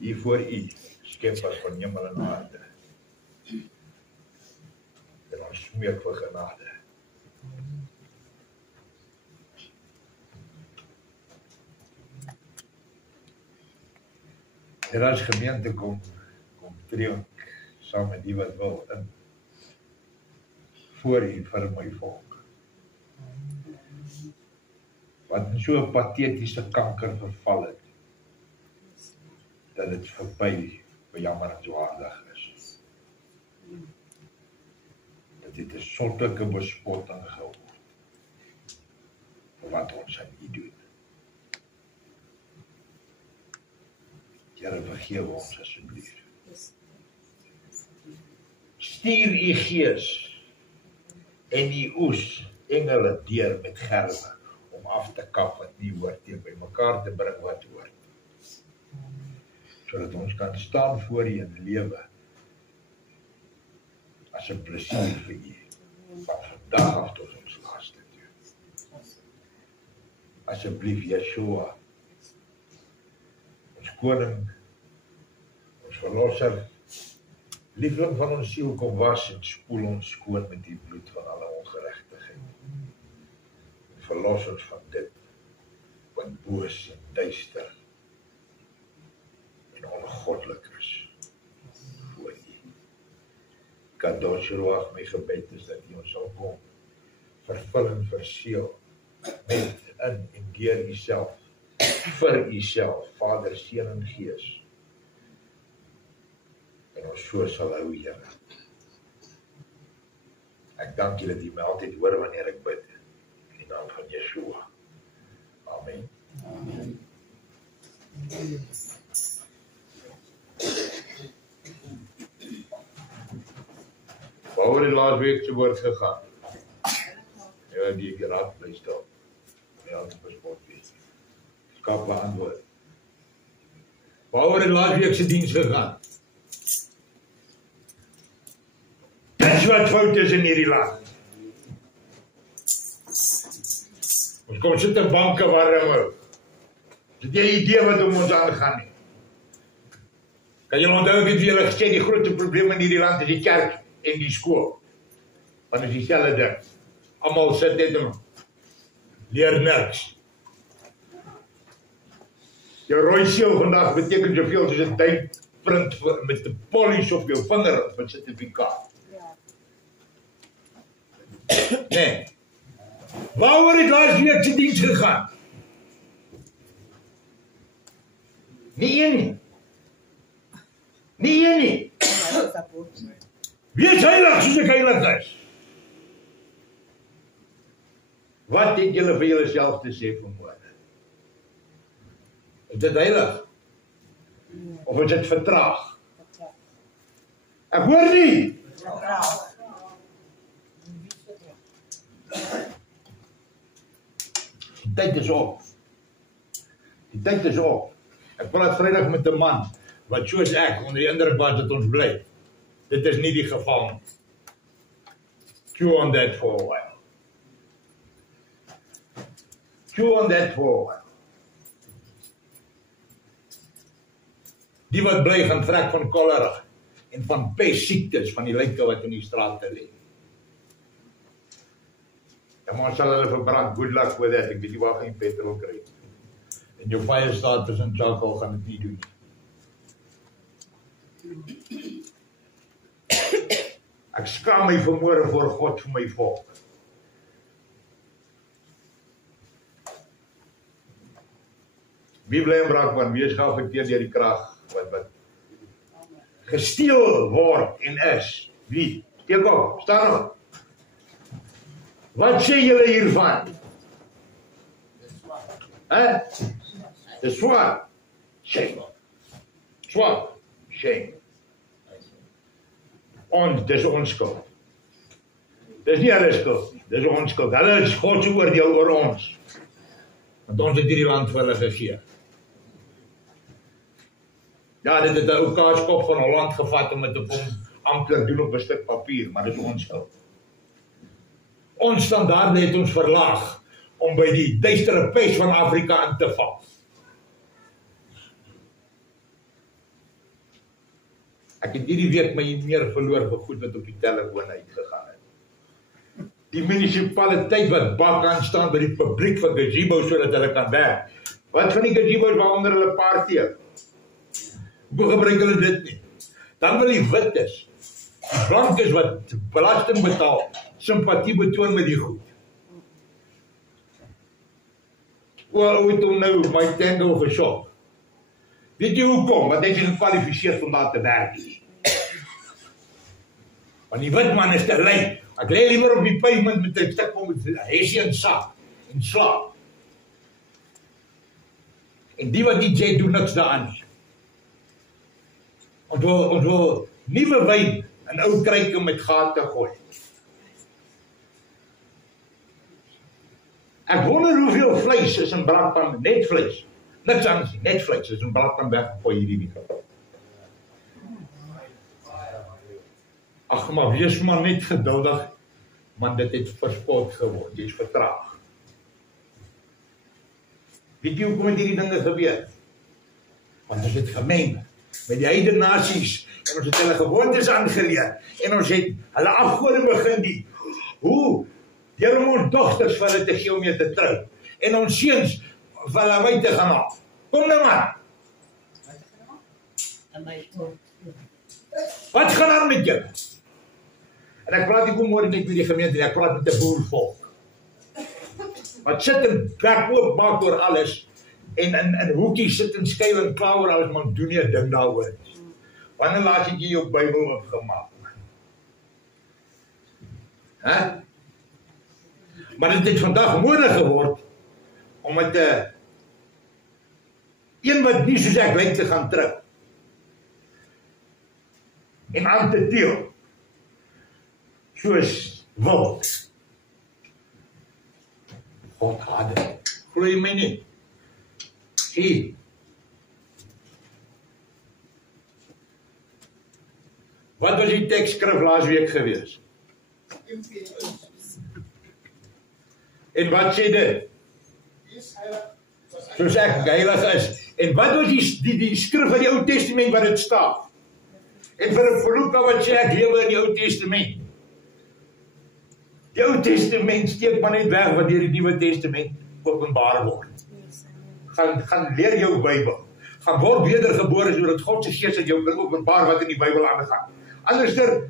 hier voor u, skepper van hemel en aarde. En ons smeek vir genade. En as gemeente kom tree ek saam met die wat wil in voor u vir my volk. Wat in so 'n patetiese kanker verval het, dat dit verby bejammerenswaardig is. Dat dit 'n sotlike bespotting gehou vir wat ons aan u doen. Here, vergewe ons asseblief. Stuur u gees en u oes engele deur met gerwe om af te kap wat nie hoort nie, by mekaar te bring wat hoort. Sodat ons kan staan voor u in lewe as 'n plesier vir u, van vandag af tot ons laaste toe. Asseblief, Yeshua, ons koning, ons verlosser, liefling van ons siel, kom was en spoel ons skoon met die bloed van alle ongeregtigheid. Verlos ons van dit, wat boos en duister en ongoddelik is voor u. Kadosh Ruach, my gebed is dat u ons sal kom vervul en verseël met in en deur u self, vir u self, Vader, Seun en Gees. En ons so sal hou, Here. Ek dank u dat u my altyd hoor wanneer ek bid. In die naam van Yeshua. Amen. Amen. Waaroor die laasweek se woord gegaan? Ja, die raad bly stil. Ja, dit was sport wees. Skap beantwoord. Waaroor die laasweek se diens gegaan? Dis wat fout is in hierdie land. Ons kom sit in banke waar dit jy idee wat om ons aangaan nie. Kan julle onthou ek het vir julle gesê die grootste probleem in hierdie land is die kerk en die skool. Want is dieselfde ding. Almal sit net en leer niks. Jou rooi seël vandag beteken soveel soos 'n tydprint met 'n polish op jou vinger op 'n sertifikaat. Nee. Waaroor het laasweek se diens gegaan? Nie een nie. Nie een nie. Wie is heilig soos ek heilig is? Wat het julle vir julle self te sê vanmôre? Is dit heilig? Of is dit vertraag? Ek hoor nie. Die tyd is op. Die tyd is op. Ek praat Vrydag met 'n man wat soos ek onder die indruk was dat ons bly. Dit is nie die geval nie. Chew on that for a while. Chew on that for a while. Die wat bly gaan trek van kolera en van pestsiektes van die lyke wat in die strate lê. Ja, maar sal hulle verbrand. Good luck with that. Ek weet nie waar gaan jy petrol kry. En jou fire starters en charcoal gaan dit nie doen. Ek skaam my vanmôre voor God vir my volk. Wie bly in Brakpan? Wie is geaffekteer deur die krag wat gesteel word en is? Wie? Steek op, staan op. Wat sê julle hiervan? Dis swak. Shame. Swak. Shame. Dis onskuld. Dis nie hulle skuld nie. Dis onskuld. Hulle is God se oordeel oor ons. Want ons het hierdie land vir hulle gegee. Ja, dit het 'n ou kaaskop van Holland gevat om dit op hom amptelik doen op 'n stuk papier, maar dis onskuld. Ons standaarde het ons verlaag om by die duistere pes van Afrika in te val. Ek het hierdie week my meer verloor vir goed wat op die telefoon uitgegaan het. Die munisipaliteit wat bak aan staan by die publiek van gazebo sodat hulle kan werk. Wat van die gazebo's waaronder hulle paartee? Hoe gebruik hulle dit nie? Dan wil die wit is, die blank is wat belasting betaal, simpatie betoon met die goed. Hoe het hom nou my tango geshop? Weet jy hoekom? Want hy is gekwalifiseerd om daar te werk. Want die wit man is te lui. Ek lê liever op die pavement met 'n stuk om Hessian sak en slaap. En die wat die jet doen niks daaraan nie. Ons wil nuwe wyn in ou kruike met gate gooi. Ek wonder hoeveel vleis is in Brakpan, net vleis. Niks anders nie, net vleis is in Brakpan weggegooi hierdie week. Ag, maar wees maar net geduldig, want dit het verspot geword, jy is vertraag. Weet jy hoekom het hierdie dinge gebeur? Want ons het gemeng met die heidene nasies, en ons het hulle gewoontes aangeleer, en ons het hulle afgode begin die. Hoe? Deur om ons dogters vir hulle te gee om mee te trou, en ons seuns vir hulle uit te gaan haal. Kom nou maar. Wat gaan aan met julle? En ek praat nie kom oor net met die gemeente, ek praat met die boervolk. Wat sit en bek oop maak oor alles, en in hoekies sit en skuil en kla oor alles, maar doen nie 'n ding daaroor. Wanneer laat jy jou Bybel opgemaak? Hè? Maar dit het vandag moeilik geword, om met een wat nie soos ek lyk te gaan trou. En aan te deel. Soos wild. God haat dit. Glo jy my nie? Sien. Wat was die tekstskrif laasweek gewees? En wat sê dit? Soos ek heilig is. En wat was die skrif van die Ou Testament wat dit staan? En vir 'n verloeka wat sê ek lewe in die Ou Testament. Die Ou Testament steek maar net weg wat deur die Nuwe Testament openbaar word. Gaan leer jou Bybel. Gaan word wedergebore sodat God se Gees in jou kan openbaar wat in die Bybel aangaan. Anderster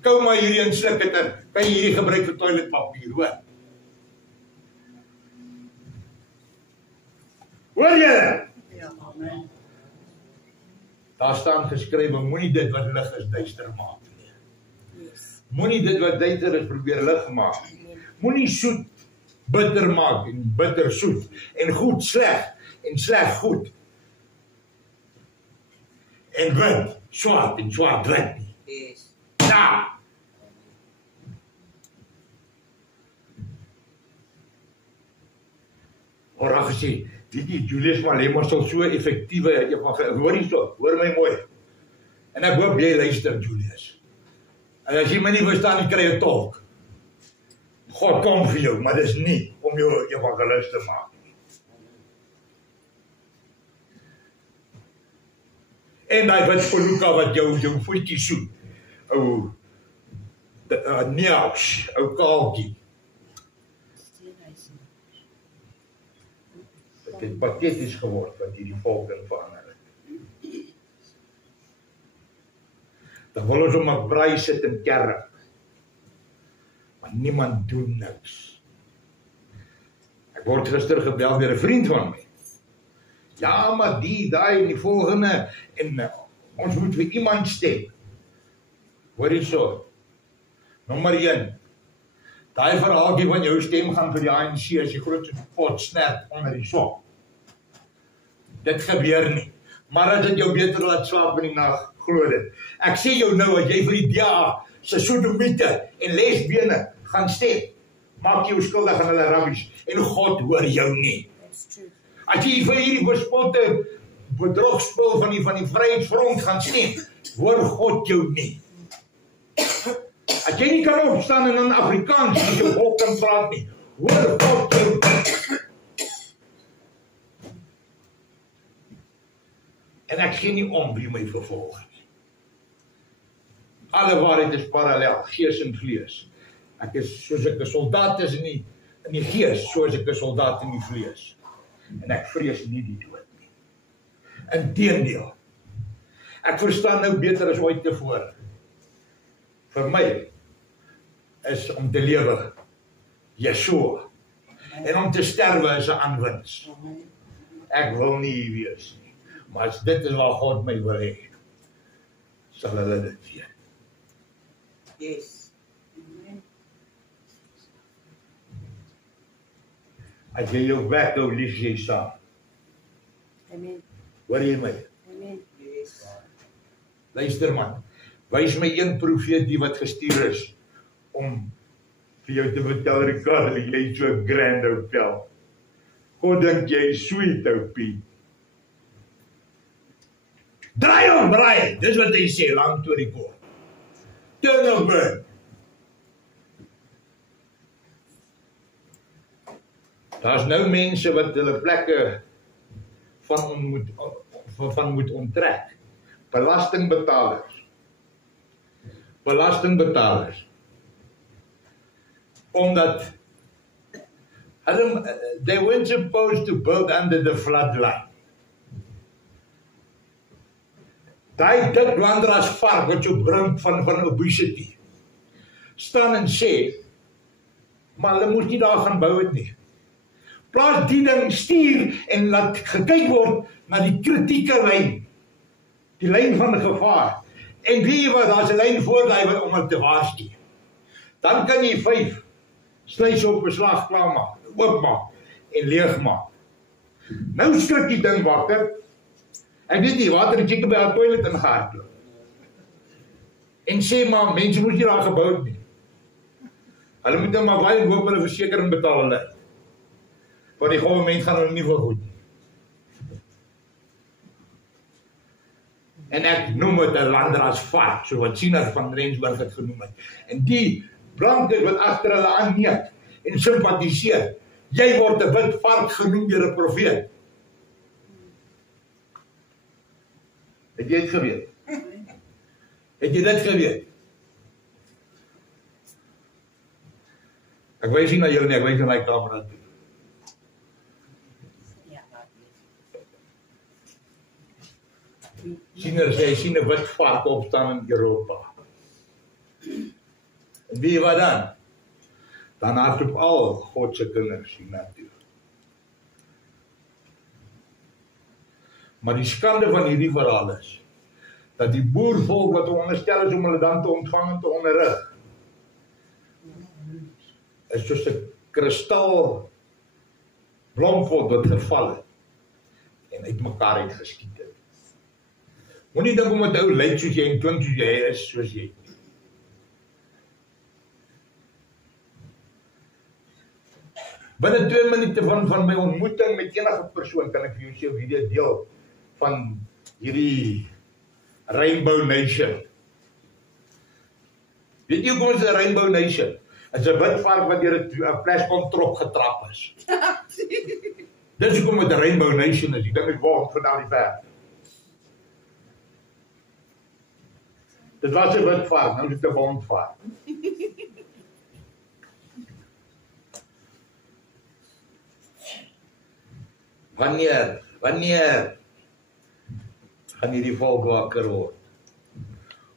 kou maar hierdie in sluk het en kan jy hierdie gebruik vir toiletpapier, hoor. Hoor jy? Ja, amen. Daar staan geskrywe, moenie dit wat lig is duister maak nie. Moenie dit wat duister is probeer lig maak. Moenie soet bitter maak en bitter soet en goed sleg en sleg goed. En wit swart en swart wit nie. Yes. Ja. Hoor gesê, die Julius Malema sal so effektiewe, hoor nie so, hoor my mooi. En ek hoop jy luister, Julius. En as jy my nie verstaan, jy kry 'n tolk. God kom vir jou, maar dis nie om jou evangelis te maak. En daai wat verloeka wat jou voetjie soet. Ou neus, ou kaaltjie. Dit het pateties geword wat hierdie volk in verander het. Dan wil ons om 'n braai sit in kerk. Maar niemand doen niks. Ek word gister gebel deur 'n vriend van my. Ja, maar daai en die volgende en ons moet vir iemand stem. Hoor jy so? Nommer 1. Daai verhaaltjie van jou stem gaan vir die ANC as jy groot pot snert onder die swak. Dit gebeur nie. Maar as dit jou beter laat slaap in die nag, glo dit. Ek sê jou nou, as jy vir die DA se sodomiete en lesbiene gaan stem, maak jy jou skuldig aan hulle rabbies en God hoor jou nie. As jy vir hierdie bespotte bedrogspul van die Vryheidsfront gaan stem, hoor God jou nie. As jy nie kan opstaan en in Afrikaans met jou volk kan praat nie, hoor God jou nie. En ek gee nie om wie my vervolg nie. Alle waarheid is parallel, gees en vlees. Ek is soos ek 'n soldaat is in die gees, soos ek 'n soldaat in die vlees. En ek vrees nie die dood nie. Inteendeel, ek verstaan nou beter as ooit tevore. Vir my is om te lewe Yeshua. En om te sterwe is 'n aanwinst. Ek wil nie hier wees nie. Maar as dit is waar God my wil hê, sal hulle dit weet. Yes. As jy jou werk hou, lief jy saam. Amen. Hoor jy my? Amen. Yes. Luister man, wys my een profeet die wat gestuur is om vir jou te vertel, Ricardo, jy is so grand ou pel. God dink jy is sweet ou Piet. Draai om, draai, dis wat hy sê, lang toe die kort. Turn over. Daar's nou mense wat hulle plekke van moet onttrek. Belastingbetalers. Omdat they weren't supposed to build under the floodline. Daai dik landras vark wat jou brink van obesity staan en sê, maar hulle moes nie daar gaan bou het nie. Plaas die ding stuur en laat gekyk word na die kritieke lyn, die lyn van gevaar. En weet jy wat, daar's 'n lyn voor daai om dit te waarsku. Dan kan jy 5 sluise op beslag klaarmaak, oopmaak en leegmaak. Nou skrik die ding wakker. Ek weet nie, water het seker by haar toilet ingehardloop. En sê maar, mense moes nie daar gebou het nie. Hulle moet nou maar baie hoop hulle versekering betaal hulle. Want die government gaan hulle nie vergoed nie. En ek noem het 'n landras vark, so wat Siener van Rensburg het genoem het. En die blanke wat agter hulle aanneek en simpatiseer, jy word 'n wit vark genoem deur 'n profeet. Het jy dit geweet? Het jy dit geweet? Ek wys nie na julle nie, ek wys na my kamera toe. Siener sê, hy sien 'n wit vark opstaan in Europa. En wie wat dan? Dan hardloop al God se kinders hiernatoe. Maar die skande van hierdie verhaal is, dat die boervolk wat onderstel is om hulle dan te ontvang en te onderrig, is soos 'n kristal blomveld wat geval het en uitmekaar het geskiet het. Moenie dink omdat ou lyk soos jy en klink soos jy is soos jy. Binne 2 minute van my ontmoeting met enige persoon kan ek vir jou sê 'n video deel van hierdie Rainbow Nation. Weet jy hoe is 'n Rainbow Nation? Dit is 'n wit vark wat deur 'n fleskontrop getrap is. Dis hoekom dit 'n Rainbow Nation is. Die ding is warm van al die ver. Dit was 'n wit vark, nou is dit 'n wond vark. Wanneer gaan hierdie volk wakker word?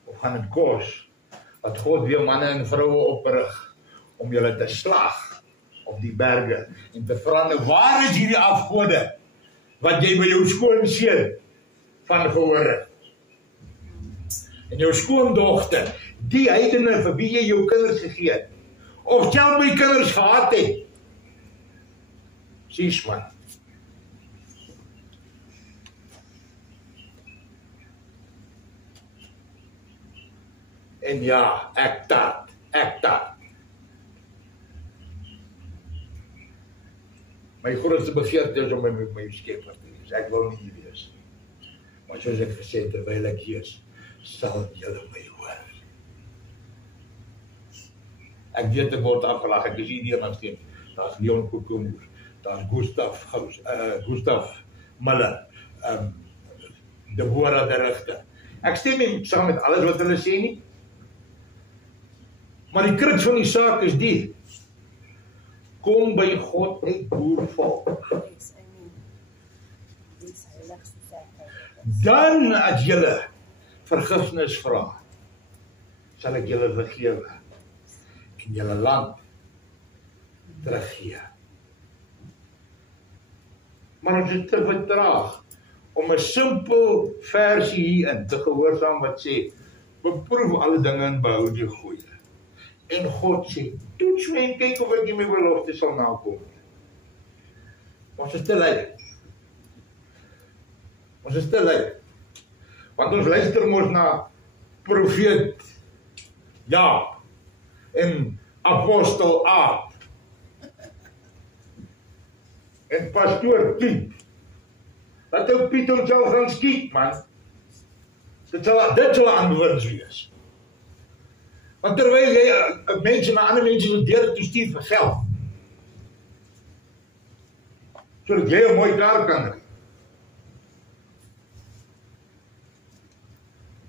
Of gaan dit kos dat God weer manne en vroue oprig om julle te slag op die berge en te vra, waar is hierdie afgode wat jy by jou skoonseun van gehoor het? En jou skoondogter, die heidene vir wie jy jou kinders gegee het, of self my kinders gehad het. Sies man. En ja, ek taat. My grootste begeerte is om met my Skepper te wees. Ek wil nie hier wees nie. Maar soos ek gesê het, terwyl ek hier is, sal julle my hoor. Ek weet ek word afgelag, ek is hier aan steen. Daar's Leon Kokomoer, daar's Gustav Miller, Deborah de Rigter. Ek stem nie saam met alles wat hulle sê nie. Maar die kruks van die saak is die, kom by God met boervolk. Yes, amen. Dis heiligste saak. Dan as julle vergifnis vra, sal ek julle vergewe en julle land teruggee. Maar ons is te vertraag om 'n simpel versie hierin te gehoorsaam wat sê, beproef alle dinge en behou die goeie. En God sê, toets my en kyk of ek nie my belofte sal nakom. Ons is te lui. Ons is te lui. Want ons luister mos na profeet Jaap en apostel Aap en pastoor Piet. Laat ou Piet homself gaan skiet, man. Dit sal 'n antwoord wees. Want terwyl jy mense na ander mense se deure toe stuur vir geld, sodat jy 'n mooi kar kan ry.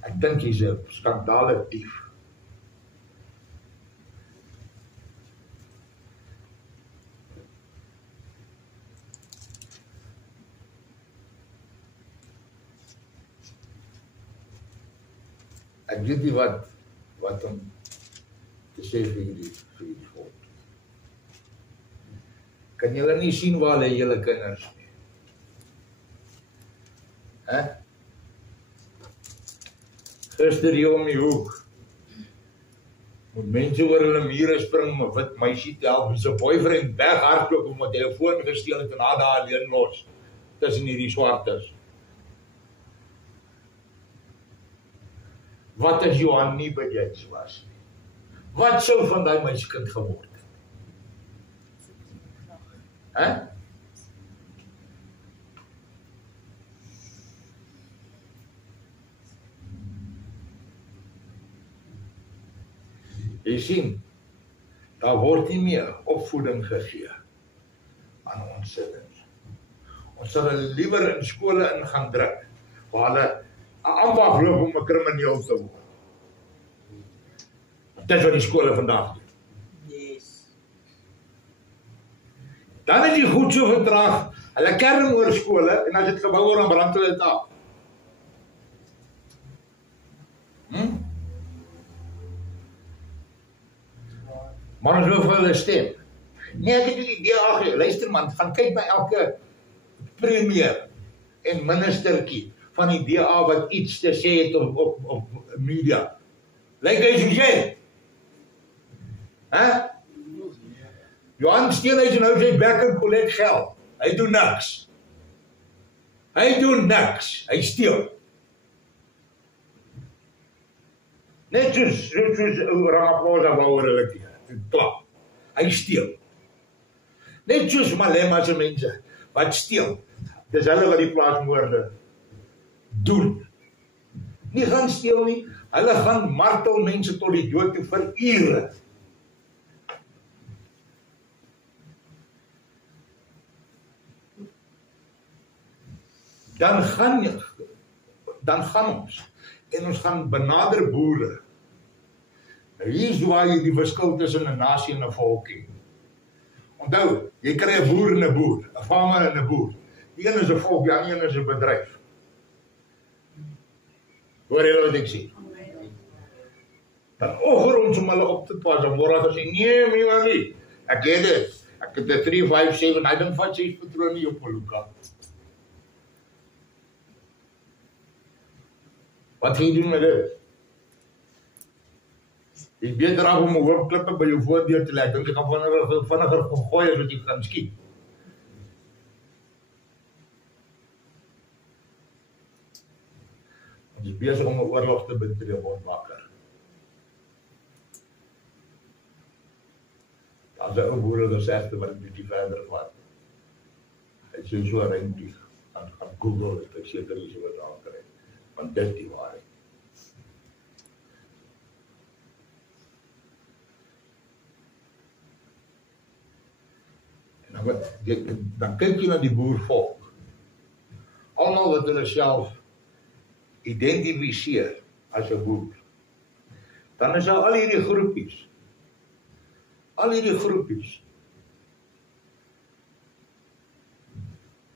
Ek dink jy's 'n skandale dief. Ek weet nie wat om te sê vir hierdie volk. Kan julle nie sien waar hulle julle kinders nie? Gister hier om die hoek, moet mense oor hulle mure spring om 'n wit meisie te help, wie se boyfriend weghardloop omdat hy 'n foon gesteel het en haar daar alleen los tussen hierdie swartes. Wat as Johan nie by Jets was nie? Wat sou van daai meisiekind geword het? Jy sien, daar word nie meer opvoeding gegee aan ons sinners. Ons sal hulle liewer in skole in gaan druk, waar hulle 'n ambag loop om 'n krimineel te word. Dit wat die skole vandag doen. Yes. Dan is die goed so vertraag, hulle kerm oor skole, en as dit gebou word, dan brand hulle dit af. Maar ons wil vir hulle stem. Nee, ek het die idee al, luister man, gaan kyk na elke premier en ministertjie van die DA wat iets te sê het op media. Lyk hy soos jy? Johan Steenhuis en hou sy bek en collect geld. Hy doen niks. Hy steel. Net soos Ramaphosa wou hulle keer. Klaar. Hy steel. Net soos Malema se mense wat steel. Dis hulle wat die plaasmoorde doen. Nie gaan steel nie, hulle gaan martel mense tot die dood toe vir ure. Dan gaan ons en ons gaan benader boere. Hier is waar jy die verskil tussen 'n nasie en 'n volkie. Onthou, jy kry 'n boer en 'n boer, 'n farmer en 'n boer. Die een is 'n volk, die ander is 'n bedryf. Hoor jy wat ek sê? Dan oor ons om hulle op te pas, en word gesê, nee, meneer nie. Ek het dit. Ek het 'n 357, hy dink van 6 patrone nie op Maluka. Wat gaan jy doen met dit? Jy beter af om 'n hoop klippe by jou voordeur te lê. Ek dink ek gaan vinniger gooi as wat jy gaan skiet. Ons is besig om 'n oorlog te betree word wakker. Daar's 'n ou boer wat sê wat 'n bietjie verder vat. Hy sê so rentjie aan Google, ek seker jy sou dit aankry. Want dit is die waarheid. En dan kyk jy na die boervolk. Almal wat hulle self identifiseer as 'n boer, dan is daar al hierdie groepies.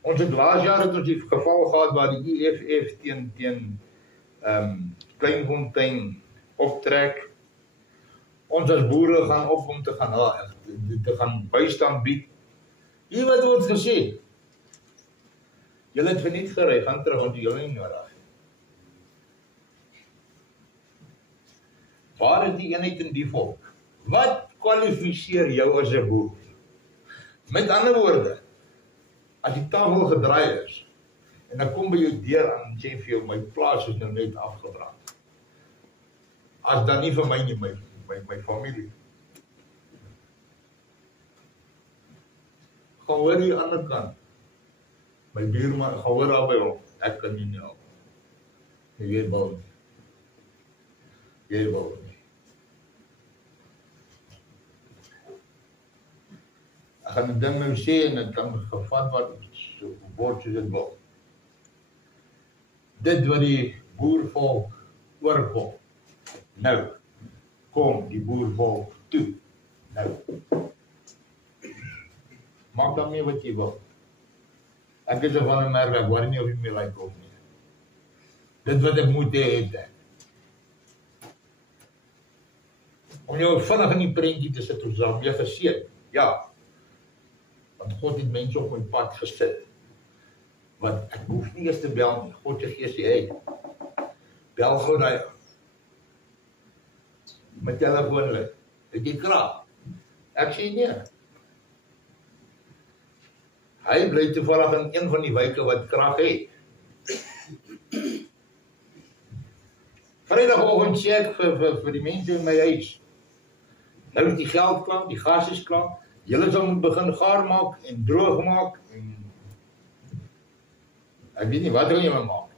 Ons het laas jaar het ons die geval gehad waar die EFF teen Kleinfontein optrek. Ons as boere gaan op om te gaan bystand bied. Hier wat word gesê, julle het verniet gery, gaan terug, want julle nie nodig. Waar is die eenheid in die volk? Wat kwalifiseer jou as 'n boer? Met ander woorde, as die tafel gedraai is, en dan kom by jou deur aan en sê vir jou, my plaas is nou net afgebrand. As dan nie vir my nie, my familie. Gaan hoor die ander kant. My buurman, gaan hoor daar by hom, ek kan nie help. Jy bou nie. Ek gaan 'n ding nou sê en dit kan gevat word soos dit wil. Dit wat die boervolk oorkom. Nou, kom die boervolk toe. Nou. Maak dan mee wat jy wil. Ek is van 'n merk, ek hoor nie of jy my like of nie. Dit wat ek moet hê, het ek. Om jou vinnig in die prentjie te sit, ons daar weer geseën. Ja. Want God het mense op my pad gesit. Want ek hoef nie eers te bel nie. God se gees sê, hey, bel gou daai my telefoon lig. Het jy krag? Ek sê nee. Hy bly toevallig in een van die wyke wat krag het. Vrydagoggend sê ek vir die mense in my huis, nou is die geld klaar, die gas is klaar, julle sal moet begin gaar maak en droog maak en ek weet nie wat wil jy maak,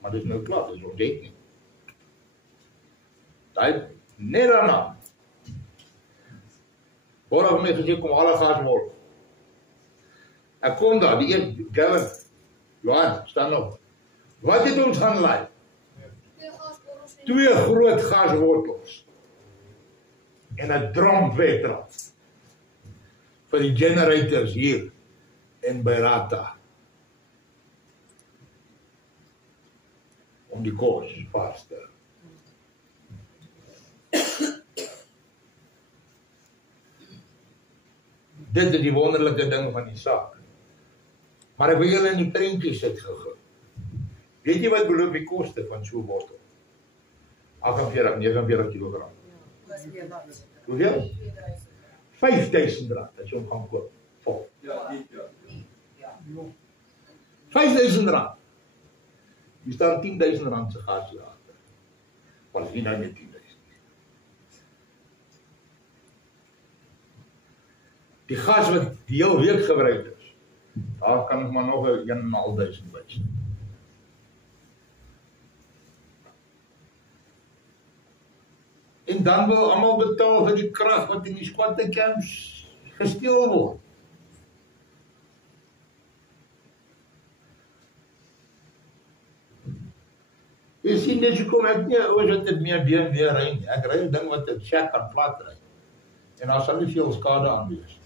maar dit is nou klaar, dit is ontdek nie. Daai net daarna. Hoor af my gesê, kom alle gas word. Ek kom daar, die een, Gavin, Johan, staan op. Wat het ons gaan laai? 2 groot gaswortels. En 'n drom petrol. Vir die generators hier in Berata. Om die koers vas te. Dit is die wonderlike ding van die saak. Maar ek wil julle in die prentjie sit gegaan. Weet jy wat beloop die koste van so 'n wortel? 48, 49 kilogram. Hoeveel? 5.000 rand, as jy hom gaan koop. Vol. Ja. 5.000 rand. Hier staan 10.000 rand se gas hier agter. Want wie nou net 10.000? Die gas wat die hele week gebruik is, daar kan ek maar nog 1.500 bysit. En dan wil almal betaal vir die krag wat in die squattercamps gesteel word. Jy sien net, kom ek nie, dat het meer BMW ry nie. Ek ry 'n ding wat 'n check kan plat ry. En daar sal nie veel skade aan wees.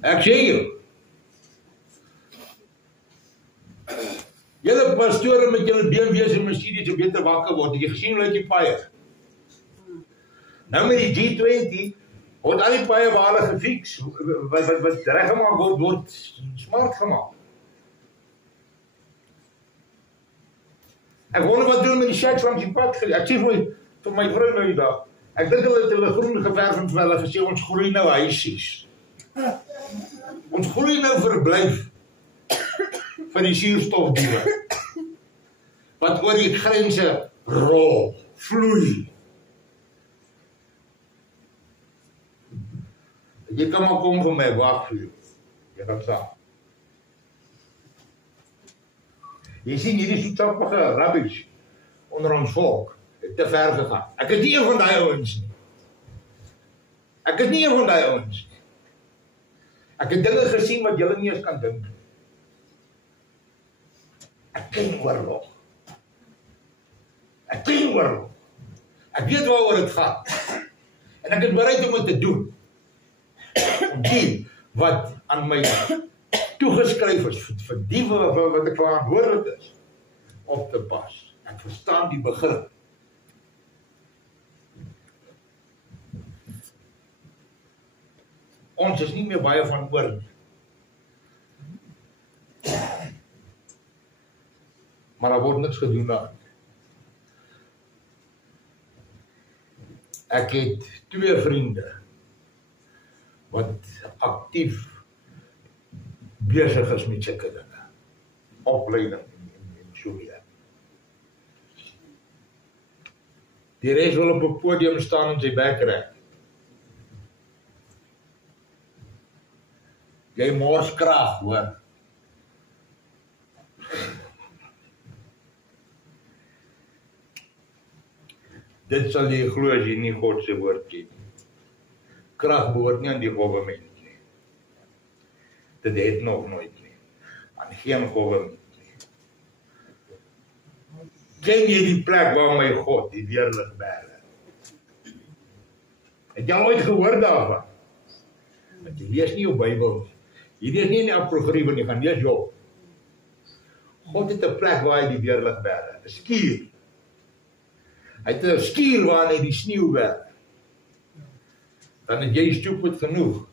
Ek sê jou. Julle pastore met julle BMW's en Mercedes so beter wakker word. Het jy gesien hoe lyk die paaie? Nou met die G20 word al die paaie waar hulle gefiks, wat reggemaak word smart gemaak. Ek wonder wat doen met die shirts van die pad. Ek sê vir my vrou nou die dag. Ek dink hulle het hulle groen geverf en vir hulle gesê ons groei nou huisies. Ons groei nou verblyf van die suurstofdiewe wat oor die grense rol, vloei. Jy kan maar kom vir my wag vir jou. Jy kan saam. Jy sien hierdie soetsappige rubbish onder ons volk het te ver gegaan. Ek is nie een van daai ouens nie. Ek is nie een van daai ouens nie. Ek het dinge gesien wat julle nie eens kan dink nie. 'n klein oorlog. 'n klein oorlog. Ek weet waaroor dit gaan. En ek is bereid om dit te doen. Om die wat aan my toegeskryf is, vir die wat ek verantwoordelik is, op te pas. Ek verstaan die begrip. Ons is nie meer baie van oor nie. Maar daar word niks gedoen daaraan. Ek het 2 vriende wat aktief besig is met sulke dinge. Opleiding en so meer. Die res wil op 'n podium staan en sy bek rek. Jy mors krag, hoor. Dit sal jy glo as jy nie God se woord ken. Krag behoort nie aan die government nie. Dit het nog nooit nie. Aan geen government nie. Ken jy die plek waar my God, die weerlig berge? Het jy al ooit gehoor daarvan? Want jy lees nie jou Bybel nie. Jy lees nie in die apokryfe nie, gaan lees Job. God het 'n plek waar hy die weerlig berge, 'n skuur. Hy het 'n skuur waar hy die sneeu werk. Dan het jy stupid genoeg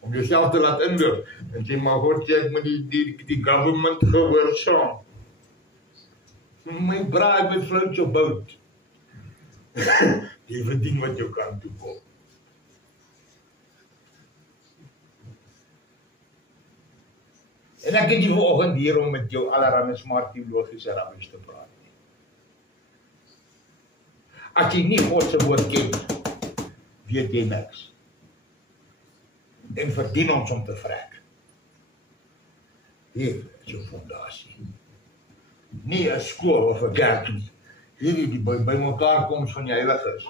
om jouself te laat inloop en sê, maar God sê ek moet die government gehoorsaam. My braai met float your boat. Die verdien wat jou kan toekom. En ek het die vanoggend hier om met jou allerhande smart teologiese rabbies te praat. As jy nie God se woord ken, weet jy niks. En verdien ons om te vrek. Hier is jou fondasie. Nie 'n skool of 'n kerk nie. Hierdie die bymekaar koms van die heiliges.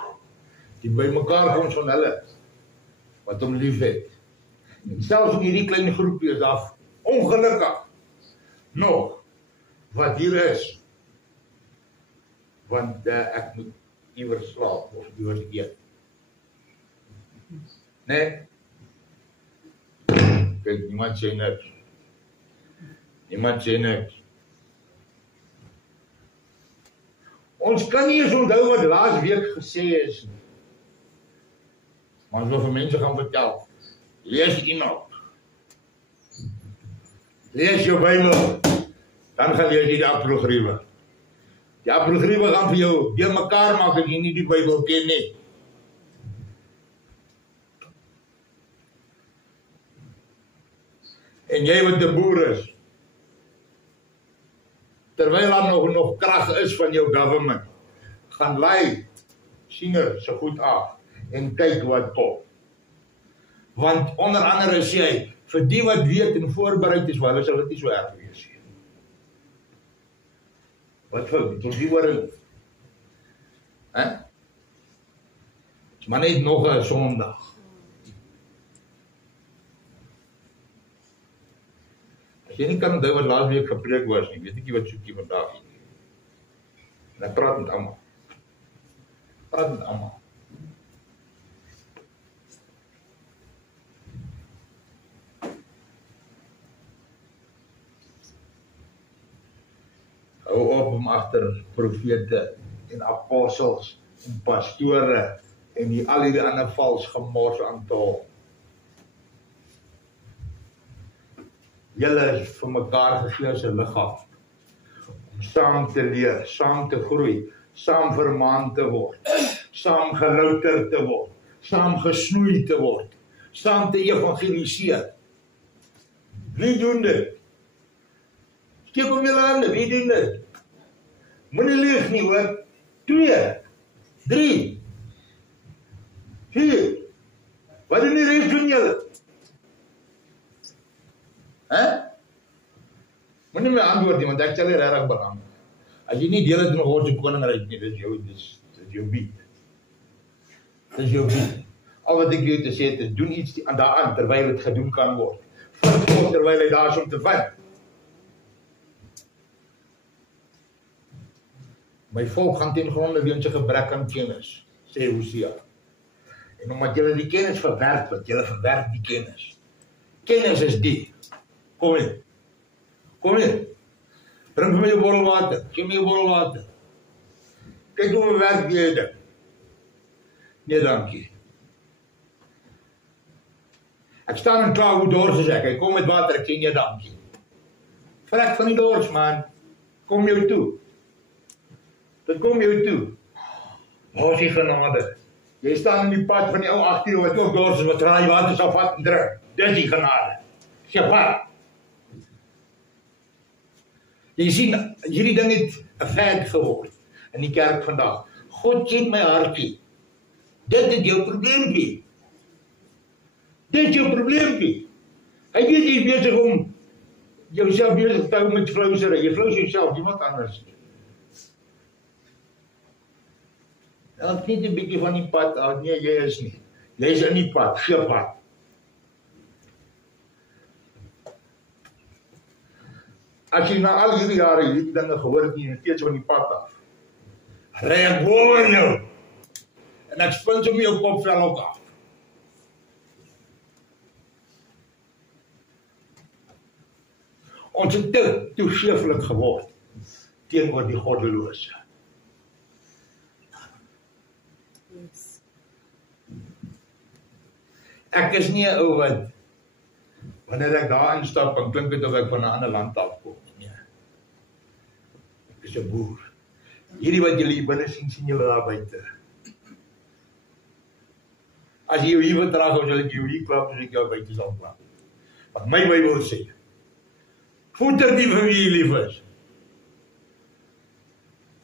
Die bymekaar koms van hulle wat hom liefhet. En selfs in hierdie klein groepie is daar ongelukkig nog wat hier is. Want ek moet iewers slaap of iewers eet. Nee. Kijk, niemand sê niks. Niemand sê niks. Ons kan nie eens onthou wat laas week gesê is nie. Maar ons wil vir mense gaan vertel. Lees iemand. Lees jou Bybel. Dan gaan lees jy die apokryfe. Die apokryfe gaan vir jou deur mekaar maak as jy nie die Bybel ken nie. En jy wat 'n boer is, terwyl daar nog krag is van jou government, gaan lei siener se goed af en kyk wat pop. Want onder andere sê hy, vir die wat weet en voorbereid is, wel, sal dit nie so erg wees nie. Wat vir, tot die woorde, maar net nog 'n Sondag. As jy nie kan onthou wat laas week gepreek was nie, weet ek nie wat soek jy vandag nie. En ek praat met almal. Praat met almal. Hou op om agter profete en apostels en pastore en die al hierdie ander vals gemors aan te hou. Julle is vir mekaar gegee as 'n liggaam. Om saam te leer, saam te groei, saam vermaan te word, saam gelouter te word, saam gesnoei te word, saam te evangeliseer. Wie doen dit? Steek op julle hande, wie doen dit? Moenie lieg nie, hoor. 2, 3, 4. Wat doen die res doen julle? Moenie my antwoord nie, want ek sal nie regtig belang. As jy nie deel het van God se koninkryk nie, dis jou bied. Dis jou bied. Al wat ek jou te sê het, is doen iets daaraan terwyl dit gedoen kan word. Vind God terwyl hy daar is om te vind. My volk gaan ten gronde weens 'n gebrek aan kennis, sê Hosea. En omdat julle die kennis verwerp het, julle verwerp die kennis. Kennis is die. Kom hier. Kom hier. Bring vir my 'n bottel water. Geef my 'n bottel water. Kyk hoe werk jy dit. Nee, dankie. Ek staan en klaar hoe dors is ek. Hy kom met water, ek sê nee, dankie. Vrek van die dors, man. Kom jou toe. Dit kom jou toe. Waar is die genade? Jy staan in die pad van die ou 18 wat ook dors is, wat raai water sal vat en druk. Dis die genade. Sê wat? Jy sien, hierdie ding het 'n fad geword in die kerk vandag. God ken my hartjie. Dit is jou probleempie. Dit is jou probleempie. Hy weet jy is besig om jouself besig te hou met flousery. Jy flous jouself, niemand anders nie. Dan net 'n bietjie van die pad, nee, jy is nie. Jy is in die pad, gee pad. As jy na al hierdie jare hierdie dinge gehoor het, jy steeds van die pad af. Ry ek oor jou. En ek spin om jou kopvel ook af. Ons het te toegeeflik geword teenoor die goddelose. Yes. Ek is nie 'n ou wat wanneer ek daar instap, dan klink dit of ek van 'n ander land afkom. Nee. Ek is 'n boer. Hierdie wat julle hier binne sien julle daar buite. As jy jou hier vertraag, of sal ek jou hier klap, as ek jou buite sal klap. Wat my Bybel sê. Voeder die vir wie jy lief is.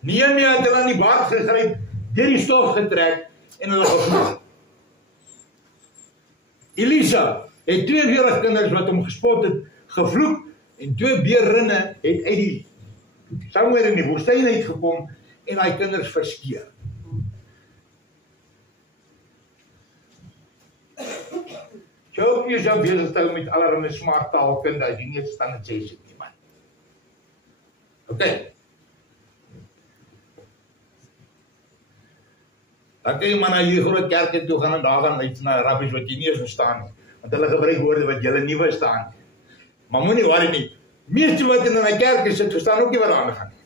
Nehemia het hulle aan die baard gegryp, deur die stof getrek en hulle gevloek. Elisa het 42 kinders wat hom gespot het, gevloek, en 2 beerrinne het uit die somewhere in die woestyn uitgekom en daai kinders verskeer. Jy hoef nie so besig te hou met allerlei smart taalkunde as jy nie verstaan wat jy sê nie, man. Okay. Dan kan jy maar na hierdie groot kerke toe gaan en daar gaan uit na rabbies wat jy nie eens verstaan nie. Want hulle gebruik woorde wat jy nie verstaan nie. Maar moenie worry nie. Meeste wat in 'n kerk sit, verstaan ook nie wat daar aangaan nie.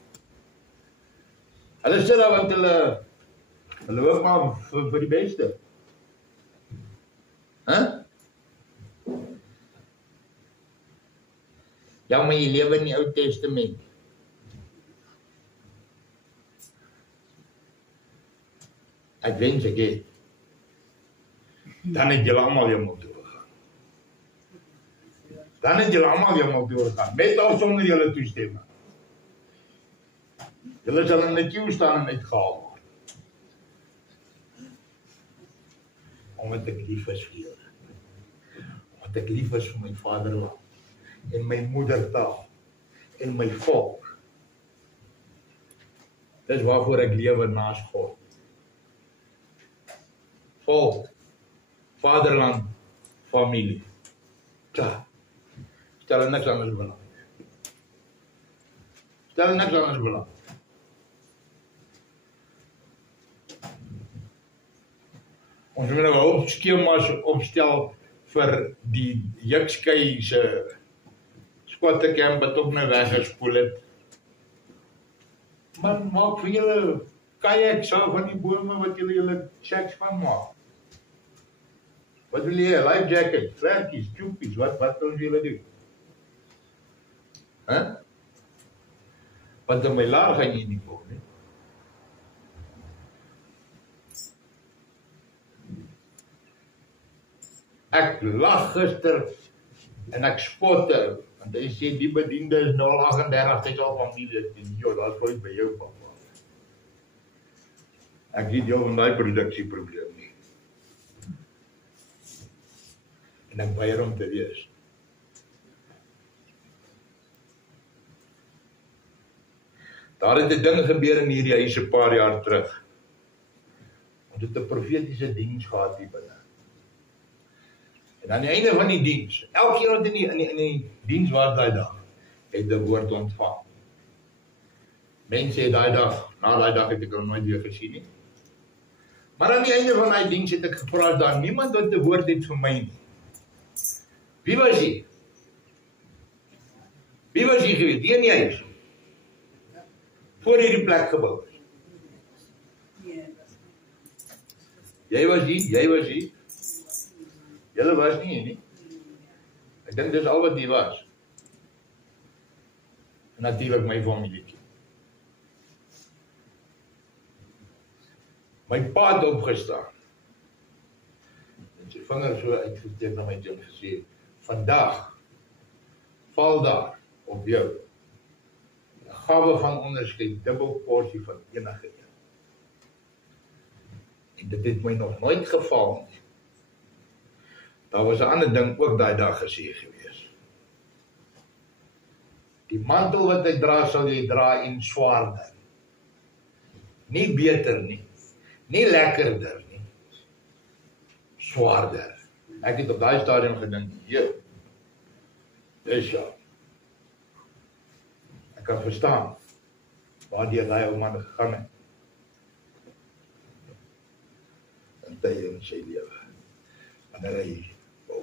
Hulle sê daar want hulle hoop maar vir die beste. Ja, maar jy lewe in die Ou Testament. Ek wens ek het. Dan het julle almal hemel toe gegaan. Dan het julle almal hemel toe gegaan, met of sonder julle toestemming. Julle sal in 'n queue staan en uitgehaal word. Omdat ek lief is vir julle. Omdat ek lief is vir my vaderland en my moedertaal en my volk. Dis waarvoor ek lewe naas God. Volk, vaderland, familie. Klaar. Stel niks anders belang. Stel niks anders belang. Ons moet nou 'n hoop skemas opstel vir die Jukskei se squatterkamp wat ook nou weggespoel het. Man, maak vir julle kajak so van die bome wat julle shacks van maak. Wat wil jy? Life jacket, flankies, tjoepies, wat wil julle doen? Want in my laar gaan jy nie kom, nie. Ek lag gister en ek spotte, want hy sê die bediende is 038, hy sal van die en joh, dat is nooit by jou papa. Ek nie deel van die produksieprobleem nie. En ek weier om te wees. Daar het 'n ding gebeur in hierdie huis 'n paar jaar terug. Ons het 'n profetiese diens gehad hier binne. En aan die einde van die diens, elke keer wat in die diens was daai dag, het die woord ontvang. Mense het daai dag Na daai dag het ek hom nooit weer gesien nie. Maar aan die einde van daai diens het ek gevra daar niemand wat 'n woord het vir my nie. Wie was hy? Wie was hy geweest? Die in die huis? Voor hierdie plek gebou is. Jy was hier. Julle was nie hier nie. Ek dink dis al wat hier was. En natuurlik my familie. My pa het opgestaan. En sy vinger so uitgesteek na my en gesê, vandag val daar op jou 'n gawe van onderskeid, dubbel porsie van enige een. En dit het my nog nooit geval nie. Daar was 'n ander ding ook daai dag gesê gewees. Die mantel wat hy dra, sal jy dra en swaarder. Nie beter nie. Nie lekkerder nie. Swaarder. Ek het op daai stadium gedink, dis ja. Ek kan verstaan waar die daai ou man gegaan het. In tye in sy lewe. Wanneer hy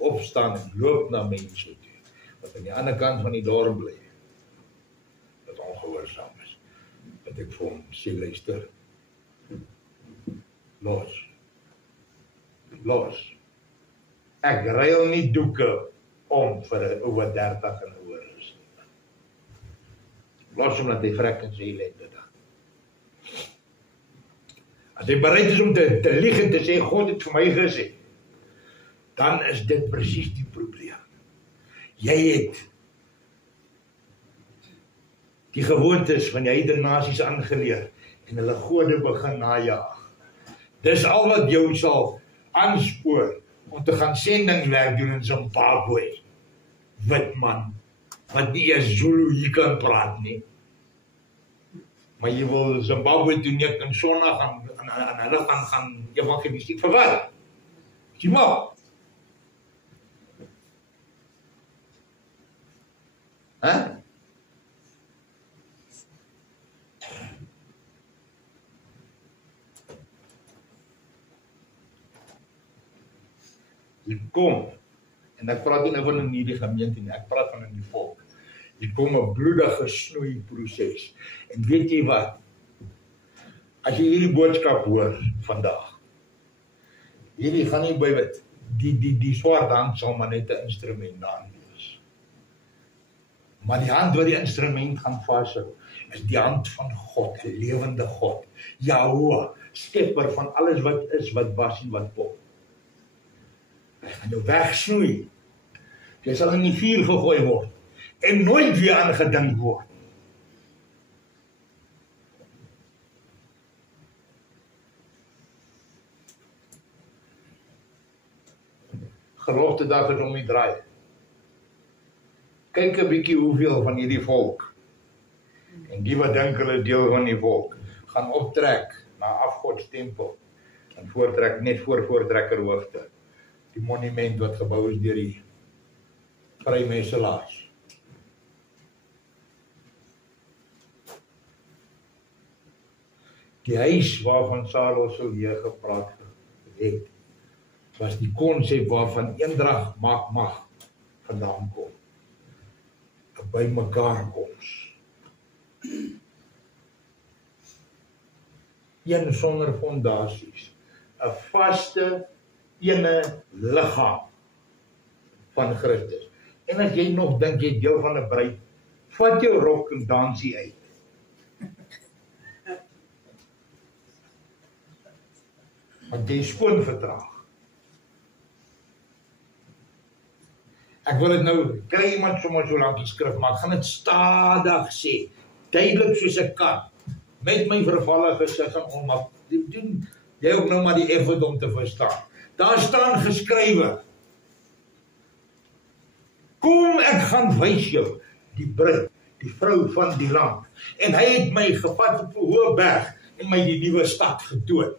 opstaan en loop na mense toe, wat aan die ander kant van die dorp bly, wat ongehoorsaam is, dat ek vir hom sê, luister, los. Ek ruil nie doeke om vir 'n oor 30 en oor is. Los hom dat hy vrek in sy ellende dan. As hy bereid is om te lieg en te sê, God het vir my gesê, dan is dit presies die probleem. Jy het die gewoontes van die heidene nasies aangeleer en hulle gode begin najag. Dis al wat jou sal aanspoor om te gaan sendingwerk doen in Zimbabwe. Wit man, wat nie eens Zulu hier kan praat nie. Maar jy wil Zimbabwe doen, jy kan Sondag aan hulle gaan evangelistiek vir wat? Jy mag. Jy kom, en ek praat nie nou van in hierdie gemeente nie, ek praat van in die volk. Jy kom 'n bloedige snoeiproses. En weet jy wat? As jy hierdie boodskap hoor vandag, hierdie gaan nie by wat, die swart hand sal maar net 'n instrument daan wees. Maar die hand wat die instrument gaan vashou, is die hand van God, die lewende God, Jahoe, skepper van alles wat is, wat was en wat kom. Hy gaan jou wegsnoei. Jy sal in die vuur gegooi word en nooit weer aan gedink word. Gelofte dag is om die draai. Kyk 'n bietjie hoeveel van hierdie volk, en die wat dink hulle deel van die volk, gaan optrek na afgodstempel en voortrek net voor Voortrekkerhoogte. Die monument wat gebou is deur die vrymesselaars. Die huis waarvan Sarel so hier gepraat het, was die konsep waarvan eendrag maak mag vandaan kom. 'n Bymekaarkoms. Een sonder fondasies. 'n vaste ene liggaam van Christus. En as jy nog dink jy deel van 'n bruid, vat jou rok en dansie uit. Want jy skoon vertraag. Ek wil dit nou, kry iemand sommer so lank die skrif, maar ek gaan dit stadig sê, duidelik soos ek kan, met my vervalle gesig en onmaak, doen jy ook nou maar die effort om te verstaan. Daar staan geskrywe, kom ek gaan wys jou, die bruid, die vrou van die lam, en hy het my gevat op 'n hoë berg, en my die nuwe stad getoon.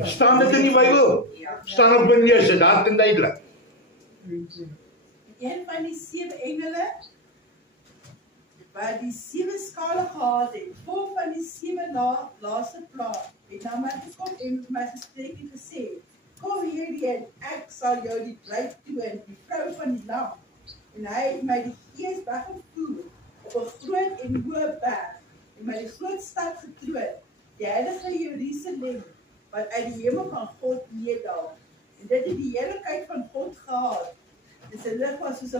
Staan dit in die Bybel? Staan op my neus, en daar ten duidelik. Een van die 7 engele Waar die 7 skale gehad het, vol van die 7 laaste plaas, het na my gekom en met my gesprek en gesê, kom hierheen, ek sal jou die bruid toon, die vrou van die lam. En hy het my die gees weggevoer op 'n groot en hoë berg en my die groot stad getroon, die heilige Jerusalem, wat uit die hemel van God neerdaal. En dit het die heerlikheid van God gehad. En sy lig was soos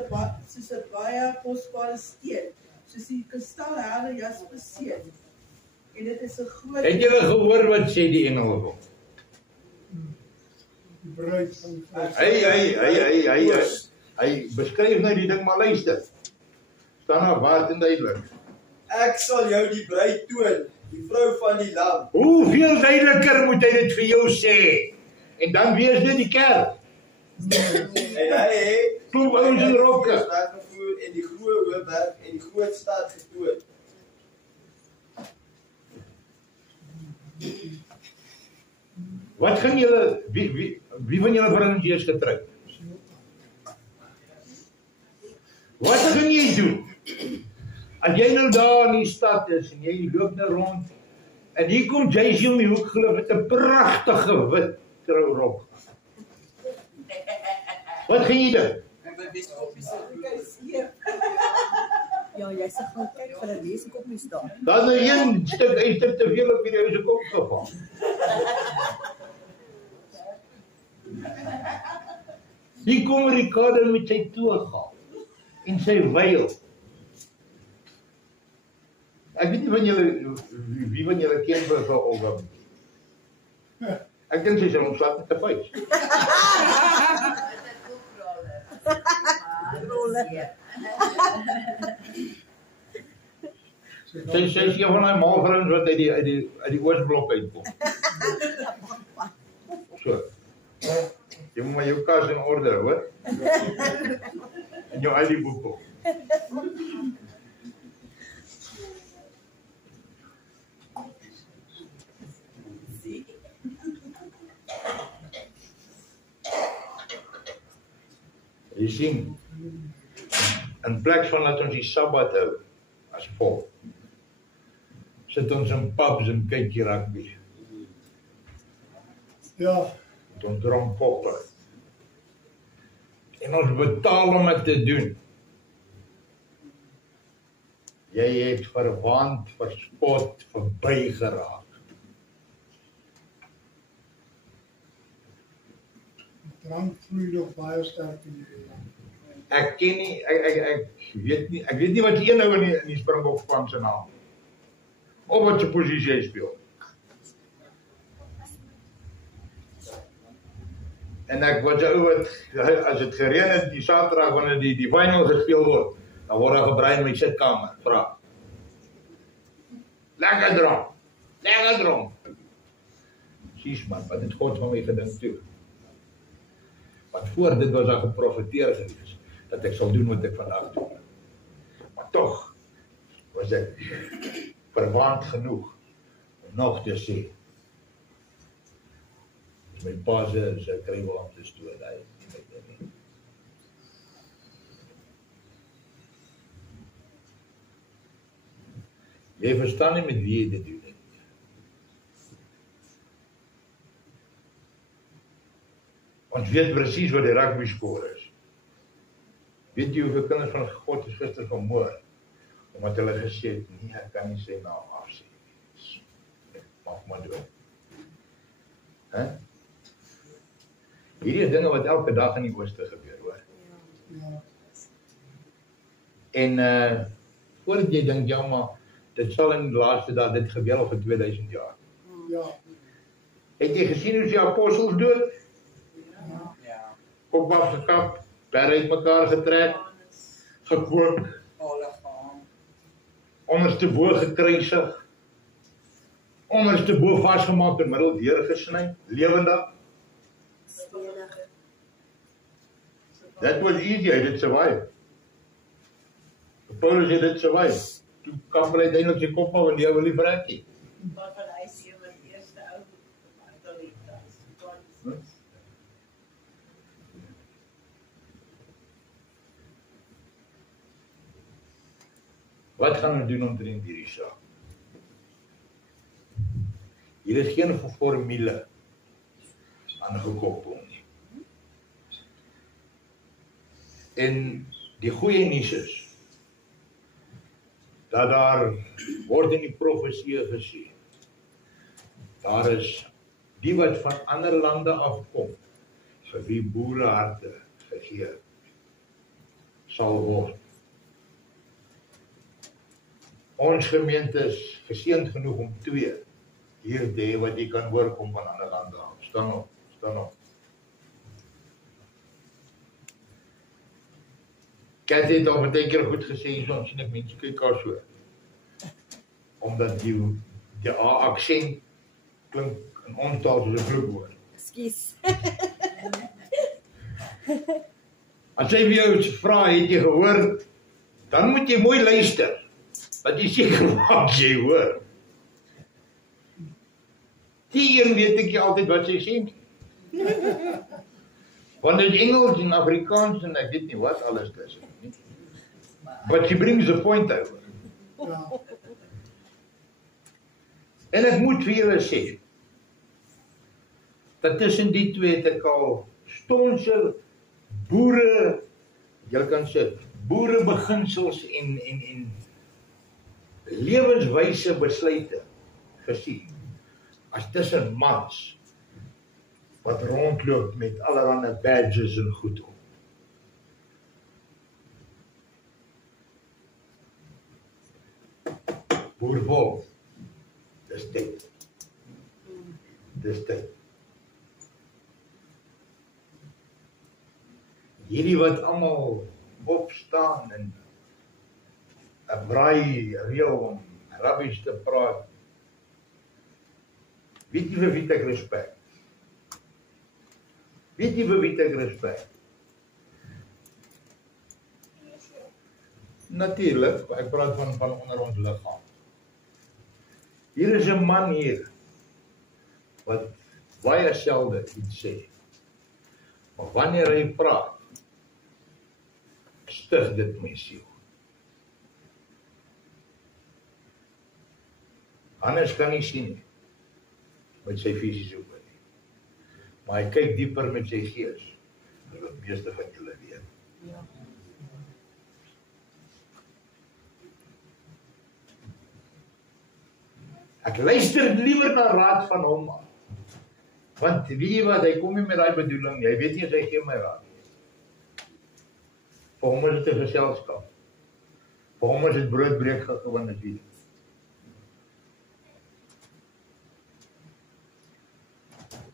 'n baie kosbare steen, soos die kristalhelder jaspersteen. En dit is 'n groot... Het julle gehoor wat sê die engele kom? Die bruid van Hy beskryf nou die ding, maar luister. Staan nou waar en duidelik. Ek sal jou die bruid toon, die vrou van die lam. Hoeveel duideliker moet hy dit vir jou sê? En dan wees dit die kerk. En hy het Klomp ouens in rokke. weggevoer en die groot hoë berg en die groot stad getoon. Wat gaan julle, wie van julle vrouens is getroud? Wat gaan jy doen? As jy nou daar in die stad is en jy loop nou rond en hier kom Jaycee om die hoek geloop met 'n pragtige wit trourok. Wat gaan jy doen? Ja, jy sê gaan kyk vir 'n leeskopie staan. Daar's nou een stuk yster te veel op hierdie ou se kop geval. Hier kom Ricardo met sy toga en sy veil. Ek weet nie van julle wie van julle ken vir Olga. Ek dink sy sal omslag met 'n vuis. Sy is een van die malvrouens wat uit die Oosblok uitkom. So. Jy moet maar jou kas in orde, hoor? En jou ID-boek ook. Jy sien, in plek van dat ons die Sabbat hou, as volk, sit ons in pubs en kyk die rugby. Ja, Met ons dronk poppe. En ons betaal om dit te doen. Jy het verwant, verspot, verbygeraak. drank vloei nog baie sterk in die land. Ek ken nie, ek weet nie wat die een nou in die Springbok span se naam. Of wat se posisie hy speel. En ek was ou wat, as dit gereën het die Saterdag wanneer die final gespeel word, dan word daar gebraai in my sitkamer, vra. Lekker dronk. Sies man, wat het God van my gedink toe? Want voor dit was daar geprofeteer gewees, dat ek sal doen wat ek vandag doen. Maar tog was ek verwant genoeg om nog te sê, my pa se krywaamte stoor, hy weet nie. Jy verstaan nie met wie jy dit doen. Ons weet presies wat die rugby skoor is. Weet jy hoeveel kinders van God is gister vermoor? Omdat hulle gesê het, nee, ek kan nie sy naam afsê. Ek mag maar doen. Hierdie is dinge wat elke dag in die ooste gebeur, hoor. Ja, En voordat jy dink, ja maar, dit sal in die laaste dag, dit gebeur al vir 2000 jaar. ja, Het jy gesien hoe die apostels dood? Kop afgekap, perre uit mekaar getrek, gekook, onderste bo gekruisig, onderste bo vasgemaak en middel deurgesny, lewendig. That was easy, hy het dit survive. Paulus het dit survive. Toe kap hy uiteindelik sy kop af en die wil nie vrek nie. Wat van hy sê met die eerste ou Wat gaan ons doen omtrent hierdie saak? Hier is geen formule aangekoppel nie. En die goeie nuus is, dat daar word in die profesie gesê, daar is die wat van ander lande afkom, vir wie boereharte gegee sal word. Ons gemeente is geseënd genoeg om 2 hier te hê wat jy kan hoor kom van ander lande af. Staan op. Kathy het al baie keer goed gesê, so sien ek mense kyk al so. Omdat die A-aksent klink in ons taal soos 'n vloekwoord. Ekskuus. As jy vir jou vra, het jy gehoor, dan moet jy mooi luister, dat jy seker maak jy hoor. Die een weet ek jy altyd wat sy sê. Want dit is Engels en Afrikaans en ek weet nie wat alles tussen nie. But she brings the point over. Ja. En ek moet vir julle sê, dat tussen die twee het ek al stonsel, boere, julle kan sê, boerebeginsels en lewenswyse besluite gesien, as tussen mans, wat rondloop met allerlei badges en goed op. Boerwolf, dis tyd. Dis tyd. Hierdie wat almal opstaan en 'n braai reël om rubbish te praat. Weet jy vir wie ek respek? Weet jy vir wie ek respek? Natuurlik, ek praat van onder ons liggaam. Hier is 'n man hier wat baie selde iets sê. Maar wanneer hy praat, stig dit my siel. Anders kan nie sien nie, met sy fisiese oë nie. Maar hy kyk dieper met sy gees, wat meeste van julle weet. Ja. Ek luister liewer na raad van hom af. Want weet jy wat, hy kom nie met daai bedoeling, jy weet nie as hy gee my raad nie. Vir hom is dit 'n geselskap. Vir hom is dit broodbreek gewone wie.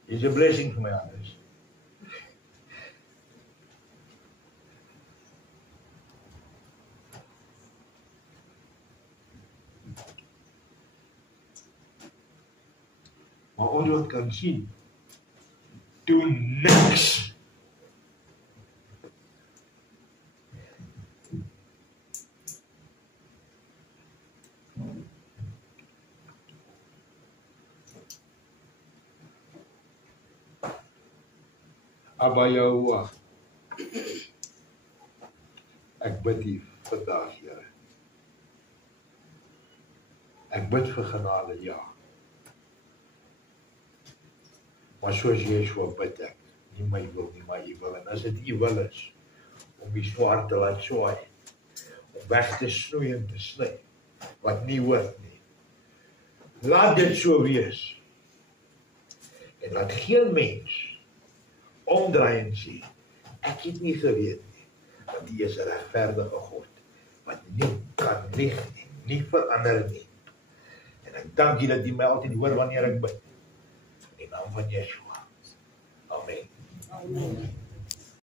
It's a blessing for my others. Maar ons wat kan sien, doen niks. Abba Yahuwah, ek bid U vandag, Here. Ek bid vir genade, ja. Maar soos Yeshua bid ek, nie my wil nie, maar U wil. En as dit U wil is, om die swaard te laat swaai, om weg te snoei en te sny, wat nie hoort nie. Laat dit so wees. En laat geen mens omdraai en sê, ek het nie geweet nie, want U is 'n regverdige God, wat nie kan lieg nie, nie verander nie. En ek dank U dat U my altyd hoor wanneer ek bid. In die naam van Yeshua. Amen. Amen.